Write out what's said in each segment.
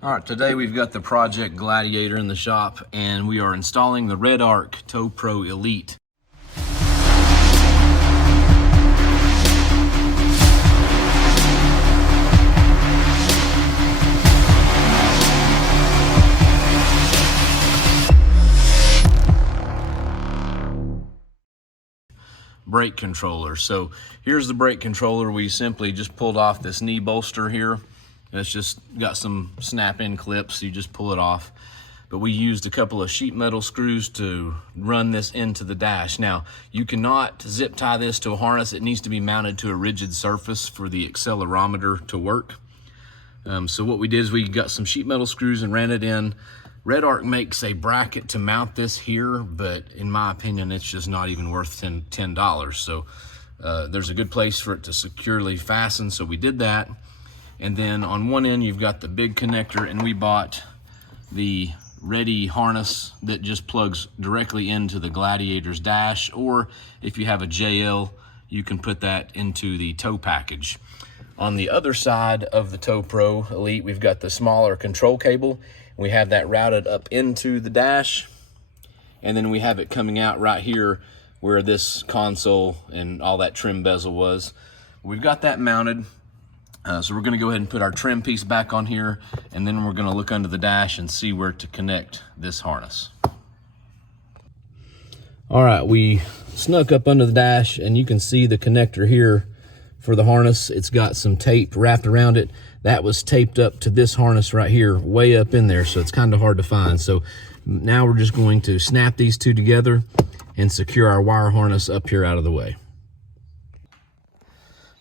All right, today we've got the Project Gladiator in the shop and we are installing the Redarc TowPro Elite. Brake controller. So here's the brake controller. We simply just pulled off this knee bolster here. It's just got some snap-in clips, so you just pull it off. But we used a couple of sheet metal screws to run this into the dash. Now, you cannot zip tie this to a harness. It needs to be mounted to a rigid surface for the accelerometer to work. So what we did is we got some sheet metal screws and ran it in. Redarc makes a bracket to mount this here, but in my opinion, it's just not even worth $10. So there's a good place for it to securely fasten, so we did that. And then on one end, you've got the big connector, and we bought the ready harness that just plugs directly into the Gladiator's dash, or if you have a JL, you can put that into the tow package. On the other side of the TowPro Elite, we've got the smaller control cable. We have that routed up into the dash, and then we have it coming out right here where this console and all that trim bezel was. We've got that mounted. So we're gonna go ahead and put our trim piece back on here, and then we're gonna look under the dash and see where to connect this harness. All right, we snuck up under the dash, and you can see the connector here for the harness. It's got some tape wrapped around it. That was taped up to this harness right here, way up in there, so it's kind of hard to find. So now we're just going to snap these two together and secure our wire harness up here out of the way.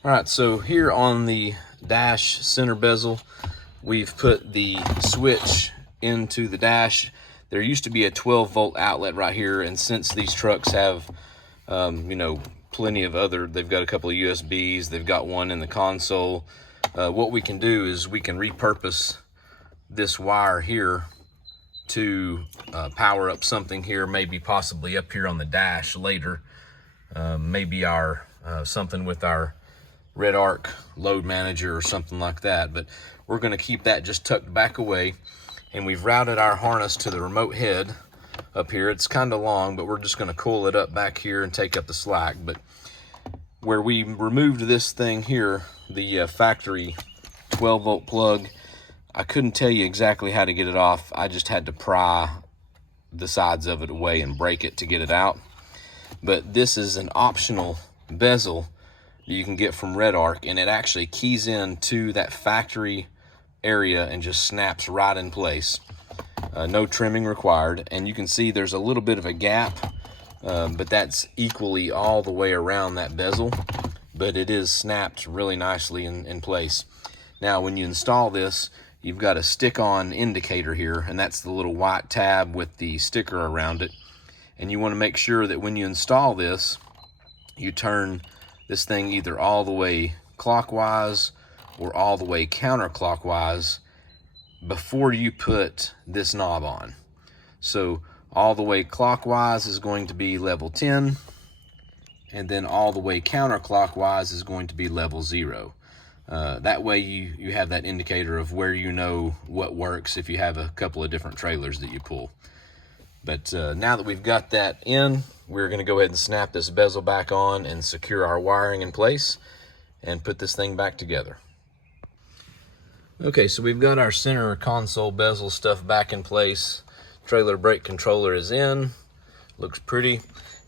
All right, so here on the dash center bezel, we've put the switch into the dash. There used to be a 12-volt outlet right here, and since these trucks have plenty of they've got a couple of USBs, they've got one in the console. What we can do is we can repurpose this wire here to power up something here, maybe possibly up here on the dash later. Maybe our something with our Redarc load manager or something like that, but we're going to keep that just tucked back away. And we've routed our harness to the remote head up here. It's kind of long, but we're just going to coil it up back here and take up the slack. But where we removed this thing here, the factory 12-volt plug, I couldn't tell you exactly how to get it off. I just had to pry the sides of it away and break it to get it out. But this is an optional bezel you can get from Redarc, and it actually keys into that factory area and just snaps right in place. No trimming required, and you can see there's a little bit of a gap, but that's equally all the way around that bezel, but it is snapped really nicely in place. Now when you install this, you've got a stick-on indicator here, and that's the little white tab with the sticker around it. And you want to make sure that when you install this, you turn this thing either all the way clockwise or all the way counterclockwise before you put this knob on. So all the way clockwise is going to be level 10, and then all the way counterclockwise is going to be level 0. That way you have that indicator of where you know what works if you have a couple of different trailers that you pull. But now that we've got that in, we're going to go ahead and snap this bezel back on and secure our wiring in place and put this thing back together. Okay, so we've got our center console bezel stuff back in place. Trailer brake controller is in, looks pretty.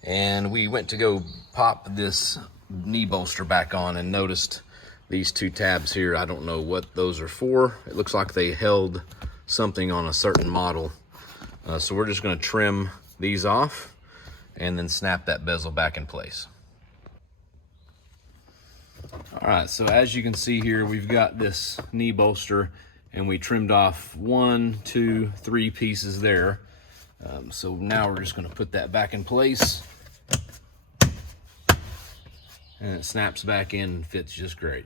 And we went to go pop this knee bolster back on and noticed these two tabs here. I don't know what those are for. It looks like they held something on a certain model. So we're just going to trim these off and then snap that bezel back in place. All right, so as you can see here, we've got this knee bolster and we trimmed off 1, 2, 3 pieces there. So now we're just going to put that back in place, and it snaps back in and fits just great.